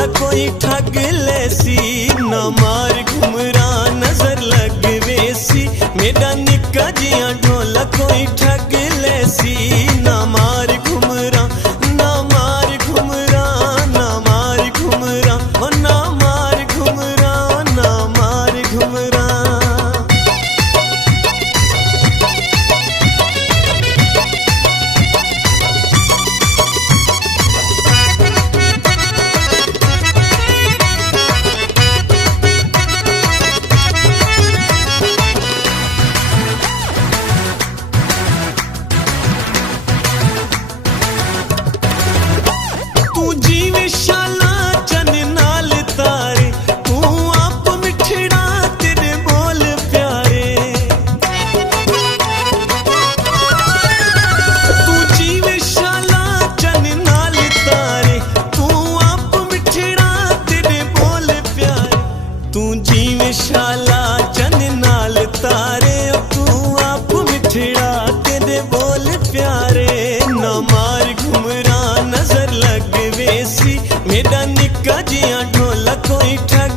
ढोला कोई ठग लेसी, ना मार घुमरा नजर लग वेसी। मेरा निक्का जिया ढोला कोई ठग लेसी, ना मार घुमरा ना मार घुमरा ना मार घुमरा ओ ना मार घुमरा ना मार घुमरा। शाला चन नाल तारे तू आप मिठड़ा तेरे बोल प्यारे। ना मार घुमरा नजर लग वेसी, मेरा निक्का जिया ढोला कोई ठग